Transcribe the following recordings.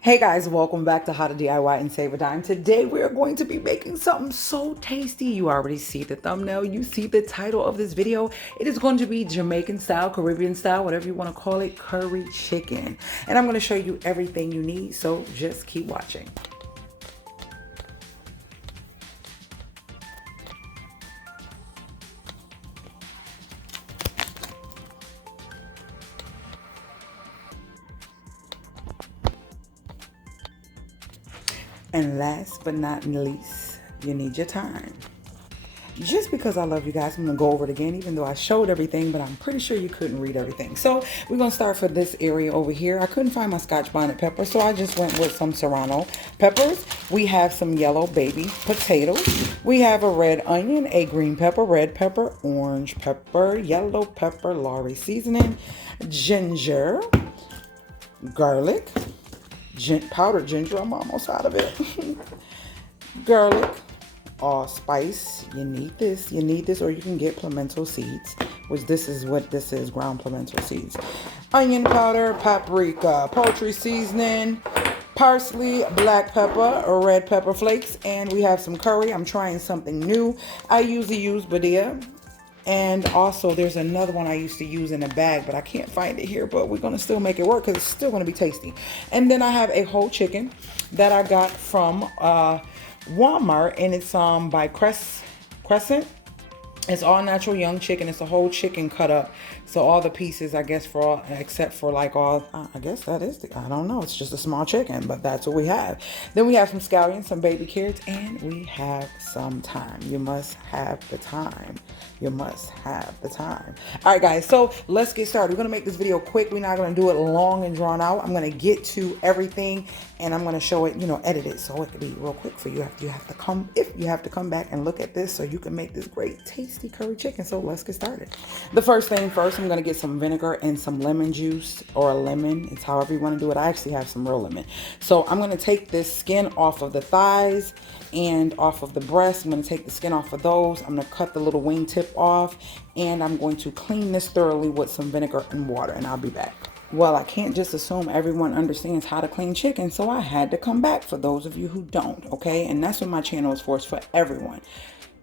Hey guys, welcome back to How to DIY and Save a Dime. Today we are going to be making something so tasty. You already see the thumbnail, you see the title of this video. It is going to be Jamaican style, Caribbean style, whatever you want to call it, curry chicken. And I'm going to show you everything you need, so just keep watching. And last but not least, you need your time. Just because I love you guys, I'm gonna go over it again, even though I showed everything, but I'm pretty sure you couldn't read everything. So we're gonna start for this area over here. I couldn't find my Scotch bonnet pepper, so I just went with some serrano peppers. We have some yellow baby potatoes. We have a red onion, a green pepper, red pepper, orange pepper, yellow pepper, Lorry seasoning, ginger, garlic, powdered ginger, I'm almost out of it, garlic, allspice. You need this, or you can get pimento seeds, which this is what this is, ground pimento seeds, onion powder, paprika, poultry seasoning, parsley, black pepper, or red pepper flakes, and we have some curry. I'm trying something new. I usually use IBOTTA. And also there's another one I used to use in a bag, but I can't find it here, but we're gonna still make it work because it's still gonna be tasty. And then I have a whole chicken that I got from Walmart, and it's by Crescent. It's all natural young chicken. It's a whole chicken cut up. So all the pieces, I guess, for all, except for like all, I guess that is, I don't know. It's just a small chicken, but that's what we have. Then we have some scallions, some baby carrots, and we have some thyme. You must have the time. You must have the time. All right, guys, so let's get started. We're gonna make this video quick. We're not gonna do it long and drawn out. I'm gonna get to everything, and I'm gonna show it, edit it so it can be real quick for you. If you have to come back and look at this so you can make this great tasty curry chicken. So let's get started. The first thing first, I'm gonna get some vinegar and some lemon juice, or a lemon. It's however you want to do it. I actually have some real lemon. So I'm gonna take this skin off of the thighs and off of the breast. I'm going to take the skin off of those. I'm going to cut the little wing tip off, and I'm going to clean this thoroughly with some vinegar and water, and I'll be back. Well, I can't just assume everyone understands how to clean chicken, so I had to come back for those of you who don't, okay? And that's what my channel is for. It's for everyone.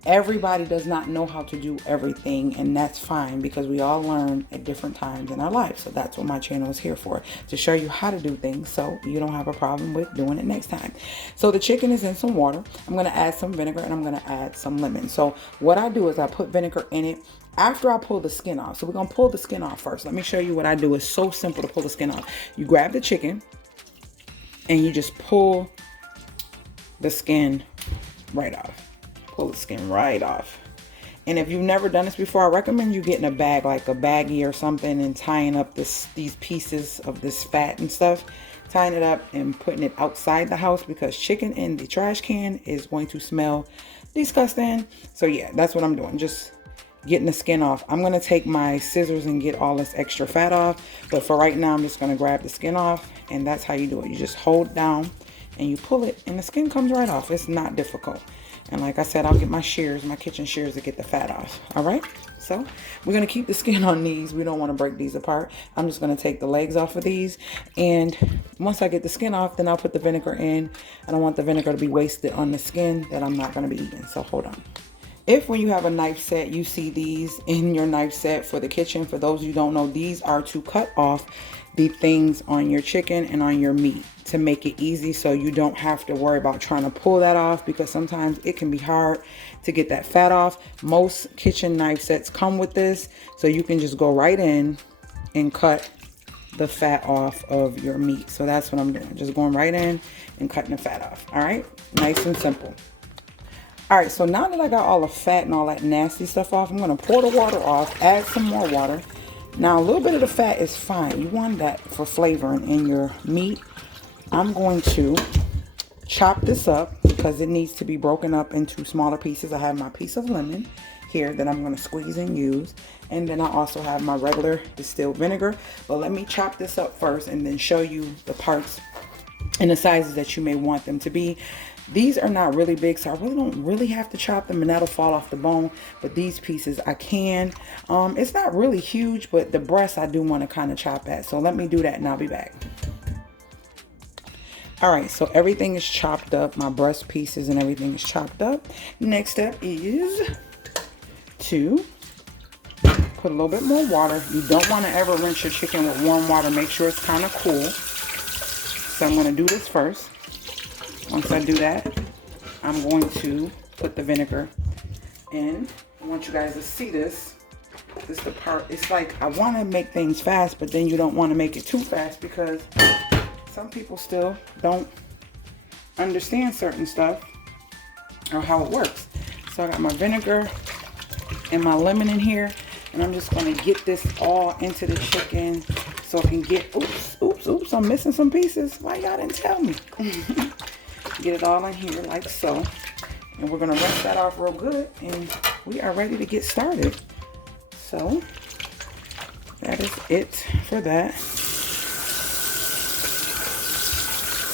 Everybody does not know how to do everything, and that's fine, because we all learn at different times in our life. So that's what my channel is here for, to show you how to do things so you don't have a problem with doing it next time. So the chicken is in some water. I'm going to add some vinegar, and I'm going to add some lemon. So what I do is I put vinegar in it after I pull the skin off. So we're going to pull the skin off first. Let me show you what I do. It's so simple to pull the skin off. You grab the chicken and you just pull the skin right off. Pull the skin right off. And if you've never done this before, I recommend you getting a bag, like a baggie or something, and tying up these pieces of this fat and stuff, tying it up and putting it outside the house, because chicken in the trash can is going to smell disgusting. So yeah, that's what I'm doing, just getting the skin off. I'm going to take my scissors and get all this extra fat off, but for right now I'm just going to grab the skin off, and that's how you do it. You just hold down and you pull it, and the skin comes right off. It's not difficult. And like I said, I'll get my shears, my kitchen shears, to get the fat off. All right. So we're going to keep the skin on these. We don't want to break these apart. I'm just going to take the legs off of these. And once I get the skin off, then I'll put the vinegar in. I don't want the vinegar to be wasted on the skin that I'm not going to be eating. So hold on. If when you have a knife set, you see these in your knife set for the kitchen, for those of you who don't know, these are to cut off the things on your chicken and on your meat, to make it easy so you don't have to worry about trying to pull that off, because sometimes it can be hard to get that fat off. Most kitchen knife sets come with this, so you can just go right in and cut the fat off of your meat. So that's what I'm doing, just going right in and cutting the fat off. All right, nice and simple. All right, so now that I got all the fat and all that nasty stuff off, I'm going to pour the water off, add some more water. Now, a little bit of the fat is fine. You want that for flavoring in your meat. I'm going to chop this up because it needs to be broken up into smaller pieces. I have my piece of lemon here that I'm going to squeeze and use. And then I also have my regular distilled vinegar. But let me chop this up first and then show you the parts and the sizes that you may want them to be. These are not really big, so I really don't really have to chop them, and that'll fall off the bone. But these pieces I can. It's not really huge, but the breast I do want to kind of chop at. So let me do that and I'll be back. All right, so everything is chopped up. My breast pieces and everything is chopped up. Next step is to put a little bit more water. You don't want to ever rinse your chicken with warm water. Make sure it's kind of cool. So I'm going to do this first. Once I do that, I'm going to put the vinegar in. I want you guys to see this. This is the part. It's like I want to make things fast, but then you don't want to make it too fast because some people still don't understand certain stuff or how it works. So I got my vinegar and my lemon in here, and I'm just going to get this all into the chicken so it can get, oops, I'm missing some pieces. Why y'all didn't tell me? Get it all in here like so. And we're going to rinse that off real good, and we are ready to get started. So that is it for that.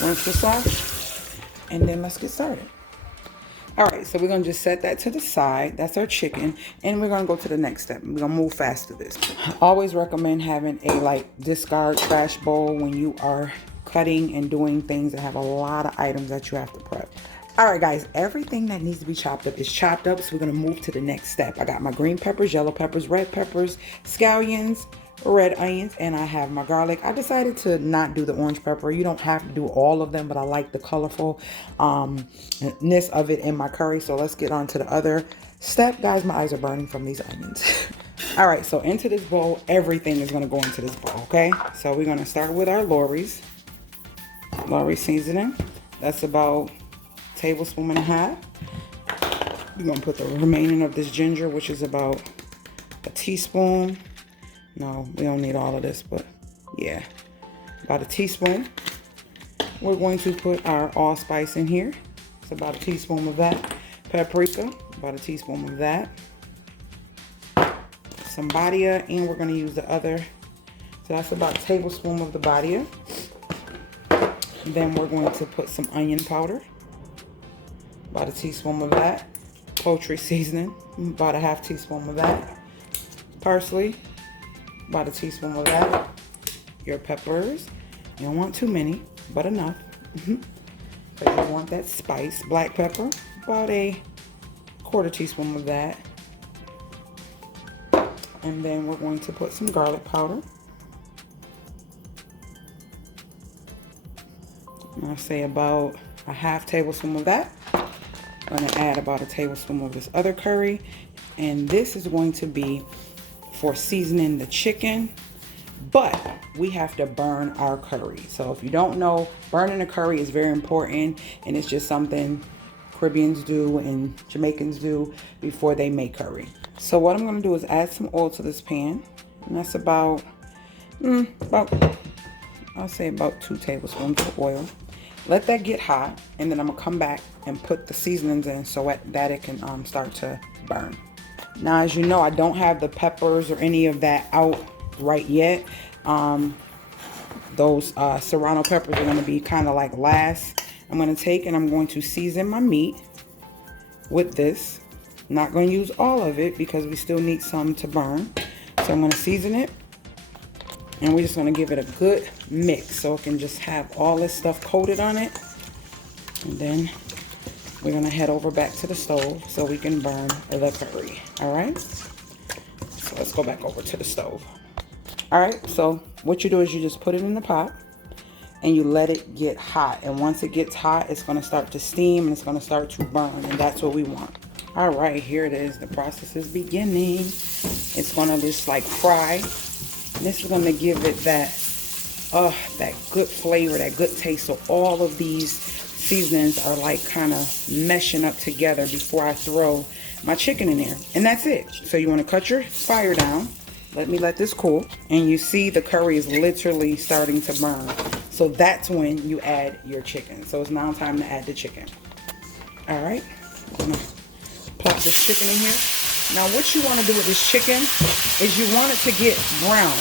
Rinse this off, and then let's get started. All right, so we're gonna just set that to the side. That's our chicken, and we're gonna go to the next step. We're gonna move fast to this. I always recommend having a discard trash bowl when you are cutting and doing things that have a lot of items that you have to prep. All right, guys, everything that needs to be chopped up is chopped up, so we're gonna move to the next step. I got my green peppers, yellow peppers, red peppers, scallions, red onions, and I have my garlic. I decided to not do the orange pepper. You don't have to do all of them, but I like the colorfulness of it in my curry. So let's get on to the other step. Guys, my eyes are burning from these onions. All right, so into this bowl, everything is going to go into this bowl, okay? So we're going to start with our Lawry's seasoning. That's about a tablespoon and a half. We're going to put the remaining of this ginger, which is about a teaspoon. No, we don't need all of this, but yeah, about a teaspoon. We're going to put our allspice in here. It's about a teaspoon of that. Paprika, about a teaspoon of that. Some badia, and we're going to use the other. So that's about a tablespoon of the badia. Then we're going to put some onion powder, about a teaspoon of that. Poultry seasoning, about a half teaspoon of that. Parsley, about a teaspoon of that. Your peppers, you don't want too many, but enough. But you want that spice. Black pepper, about a quarter teaspoon of that. And then we're going to put some garlic powder. I'll say about a half tablespoon of that. I'm going to add about a tablespoon of this other curry. And this is going to be for seasoning the chicken, but we have to burn our curry. So if you don't know, burning a curry is very important, and it's just something Caribbeans do and Jamaicans do before they make curry. So what I'm going to do is add some oil to this pan, and that's about I'll say about 2 tablespoons of oil. Let that get hot, and then I'm gonna come back and put the seasonings in so that it can start to burn. Now, as you know, I don't have the peppers or any of that out right yet. Those serrano peppers are going to be kind of like last. I'm going to take and I'm going to season my meat with this. I'm not going to use all of it because we still need some to burn. So I'm going to season it, and we're just going to give it a good mix so it can just have all this stuff coated on it. And then we're going to head over back to the stove so we can burn the curry. All right, so let's go back over to the stove. All right, so what you do is you just put it in the pot and you let it get hot. And once it gets hot, it's going to start to steam and it's going to start to burn, and that's what we want. All right, here it is. The process is beginning. It's going to just like fry. And this is going to give it that good flavor, that good taste. So all of these seasonings are like kind of meshing up together before I throw my chicken in there, and that's it. So you want to cut your fire down. Let this cool, and you see the curry is literally starting to burn. So that's when you add your chicken. So it's now time to add the chicken. All right, I'm gonna plop this chicken in here. Now what you want to do with this chicken is you want it to get brown.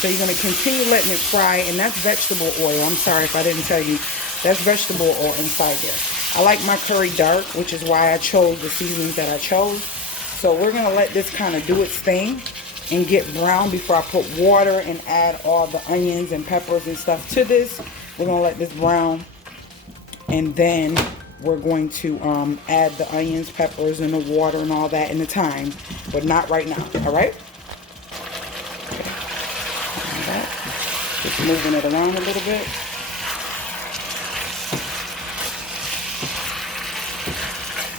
So you're going to continue letting it fry, and that's vegetable oil. I'm sorry if I didn't tell you. That's vegetable oil inside there. I like my curry dark, which is why I chose the seasonings that I chose. So we're going to let this kind of do its thing and get brown before I put water and add all the onions and peppers and stuff to this. We're going to let this brown And then we're going to add the onions, peppers, and the water and all that in the time, but not right now, all right? Okay. All right. Just moving it around a little bit.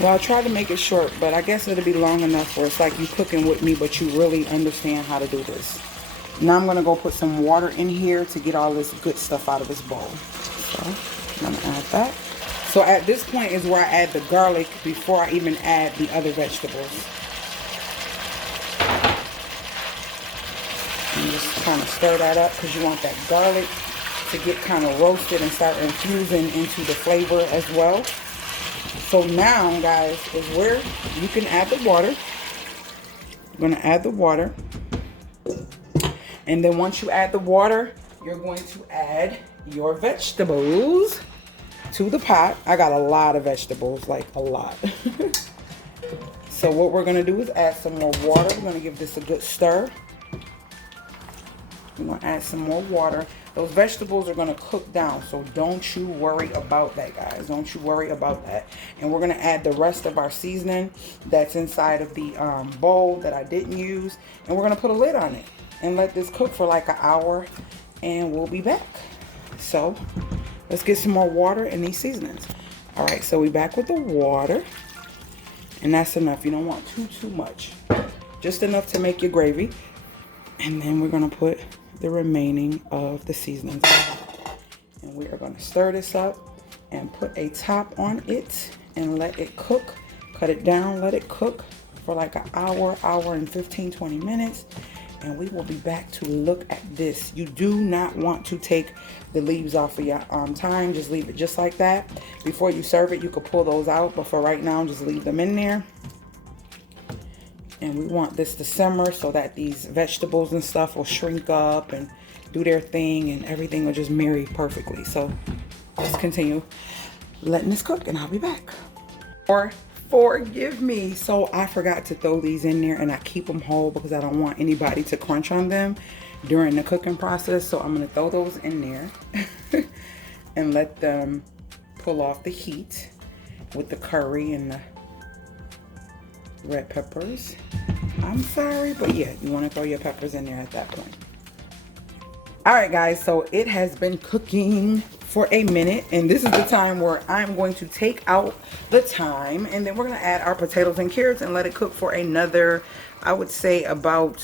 Well, I'll try to make it short, but I guess it'll be long enough where it's like you cooking with me, but you really understand how to do this. Now I'm going to go put some water in here to get all this good stuff out of this bowl. So I'm going to add that. So at this point is where I add the garlic before I even add the other vegetables. And just kind of stir that up because you want that garlic to get kind of roasted and start infusing into the flavor as well. So now, guys, is where you can add the water. I'm going to add the water. And then once you add the water, you're going to add your vegetables to the pot. I got a lot of vegetables, like a lot. So what we're going to do is add some more water. We're going to give this a good stir. We're going to add some more water. Those vegetables are going to cook down, so don't you worry about that, guys. Don't you worry about that. And we're going to add the rest of our seasoning that's inside of the bowl that I didn't use. And we're going to put a lid on it and let this cook for like an hour, and we'll be back. So let's get some more water in these seasonings. All right, so we're back with the water. And that's enough. You don't want too much. Just enough to make your gravy. And then we're going to put the remaining of the seasonings. And we are going to stir this up and put a top on it and let it cook. Cut it down, let it cook for like an hour and 15-20 minutes. And we will be back to look at this. You do not want to take the leaves off of your thyme. Just leave it just like that. Before you serve it, you could pull those out. But for right now, just leave them in there. And we want this to simmer so that these vegetables and stuff will shrink up and do their thing, and everything will just marry perfectly. So let's continue letting this cook, and I'll be back. Or forgive me. So I forgot to throw these in there, and I keep them whole because I don't want anybody to crunch on them during the cooking process. So I'm going to throw those in there and let them pull off the heat with the curry and the red peppers. I'm sorry, but yeah, you want to throw your peppers in there at that point. All right, guys, so it has been cooking for a minute, and this is the time where I'm going to take out the thyme, and then we're going to add our potatoes and carrots and let it cook for another, I would say about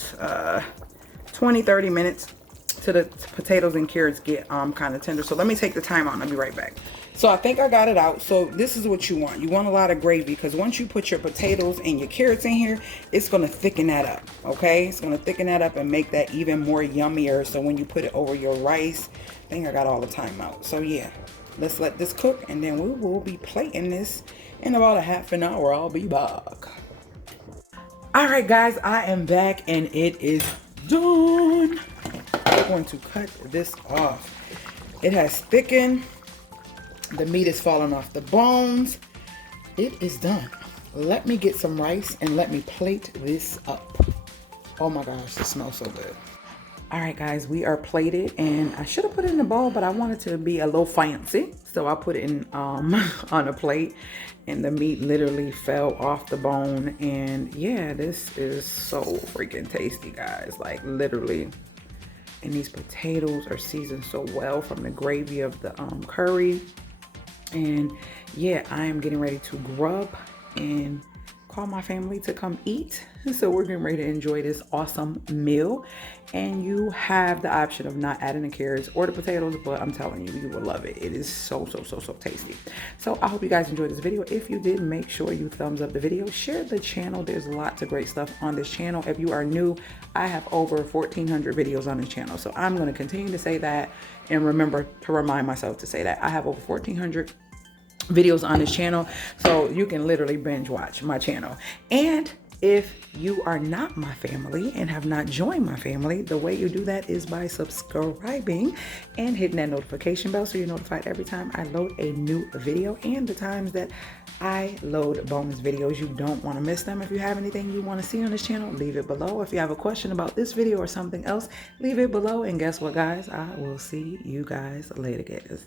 20-30 minutes till the potatoes and carrots get kind of tender. So let me take the time out and I'll be right back. So I think I got it out. So this is what you want. You want a lot of gravy, because once you put your potatoes and your carrots in here, it's going to thicken that up, okay? It's going to thicken that up and make that even more yummier. So when you put it over your rice, I think I got all the time out. So yeah, let's let this cook, and then we will be plating this in about a half an hour. I'll be back. All right, guys, I am back, and it is done. We're going to cut this off. It has thickened. The meat is falling off the bones. It is done. Let me get some rice and let me plate this up. Oh my gosh, this smells so good. All right, guys, we are plated, and I should have put it in a bowl, but I wanted to be a little fancy, so I put it in on a plate, and the meat literally fell off the bone. And yeah, this is so freaking tasty, guys. Like literally. And these potatoes are seasoned so well from the gravy of the curry. And yeah, I am getting ready to grub and call my family to come eat. So we're getting ready to enjoy this awesome meal. And you have the option of not adding the carrots or the potatoes, but I'm telling you, you will love it. It is so tasty. So I hope you guys enjoyed this video. If you did, make sure you thumbs up the video, share the channel. There's lots of great stuff on this channel. If you are new, I have over 1,400 videos on this channel. So I'm going to continue to say that, and remember to remind myself to say that. I have over 1,400 videos on this channel, so you can literally binge watch my channel. And if you are not my family and have not joined my family, the way you do that is by subscribing and hitting that notification bell so you're notified every time I load a new video, and the times that I load bonus videos. You don't want to miss them. If you have anything you want to see on this channel, leave it below. If you have a question about this video or something else, leave it below. And guess what, guys? I will see you guys later, guys.